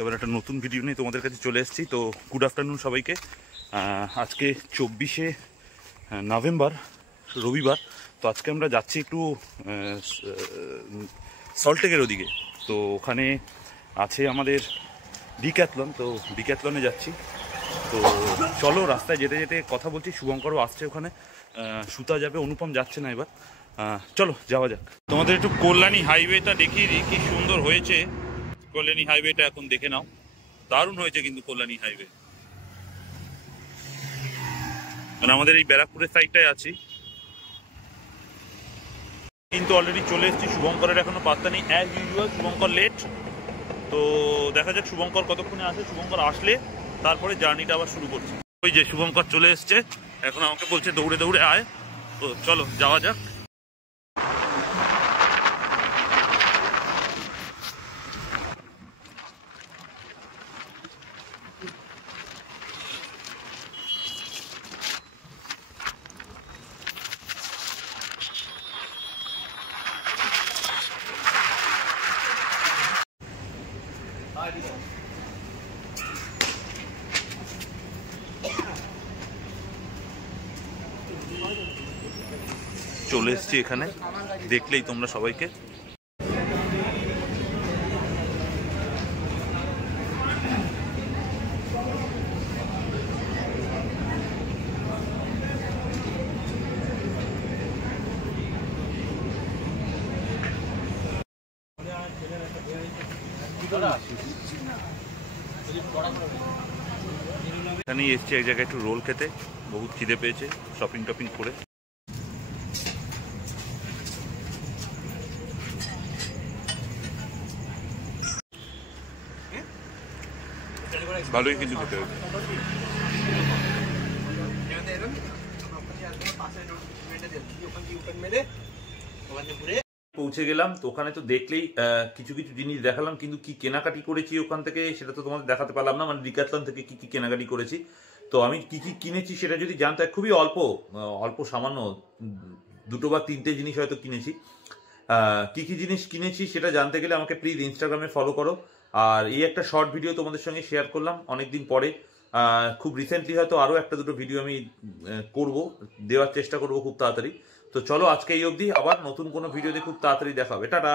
আবার একটা নতুন ভিডিও নিয়ে তোমাদের কাছে চলে এসেছি। তো গুড আফটারনুন সবাইকে। আজকে 24শে নভেম্বর, রবিবার। তো আজকে আমরা যাচ্ছি একটু সল্টলেকের ওদিকে। তো ওখানে আছে আমাদের ডিক্যাথলন, তো ডিক্যাথলনে যাচ্ছি। তো চলো, রাস্তায় যেতে যেতে কথা বলছি। শুভঙ্করও আসছে ওখানে, সুতা যাবে, অনুপম যাচ্ছে না এবার। চলো যাওয়া যাক। তোমাদের একটু কল্যাণী হাইওয়েটা দেখিয়ে দিই, কি সুন্দর হয়েছে কল্যাণী হাইওয়েটা। এখন দেখে নাও, দারুণ হয়েছে কিন্তু কল্যাণী হাইওয়ে। মানে আমাদের এই ব্যারাকপুরের সাইডটায় আছি, কিন্তু অলরেডি চলে এসেছি। শুভঙ্করের এখনো পাত্তা নেই, অ্যাজ ইউজুয়াল শুভঙ্কর লেট। তো দেখা যাক শুভঙ্কর কতক্ষণে আসে। শুভঙ্কর আসলে তারপরে জার্নিটা আবার শুরু করছি। ওই যে শুভঙ্কর চলে এসছে, এখন আমাকে বলছে দৌড়ে দৌড়ে আয়। তো চলো যাওয়া যাক। চলে এসছি এখানে, দেখলেই তোমরা সবাইকে। এখানেই এসছি এক জায়গায় একটু রোল খেতে, বহুত খিদে পেয়েছে শপিং টপিং করে। ভালোই কিন্তু খেতে হয়েছে। পৌঁছে গেলাম। তো ওখানে তো দেখলেই কিছু কিছু জিনিস দেখালাম, কিন্তু কি কেনাকাটি করেছি ওখান থেকে সেটা তো তোমাদের দেখাতে পারলাম না। মানে ডিক্যাথলন থেকে কি কি কেনাকাটি করেছি। তো আমি কি কি কিনেছি সেটা যদি জানতে, খুবই অল্প অল্প সামান্য দুটো বা তিনটে জিনিস হয়তো কিনেছি। কি কি জিনিস কিনেছি সেটা জানতে গেলে আমাকে প্লিজ ইনস্টাগ্রামে ফলো করো। আর এই একটা শর্ট ভিডিও তোমাদের সঙ্গে শেয়ার করলাম অনেকদিন পরে। খুব রিসেন্টলি হয়তো আরও একটা দুটো ভিডিও আমি করব, দেওয়ার চেষ্টা করব খুব তাড়াতাড়ি। তো চলো আজকে এই অবধি, আবার নতুন কোনো ভিডিওতে খুব তাড়াতাড়ি দেখা হবে। টাটা।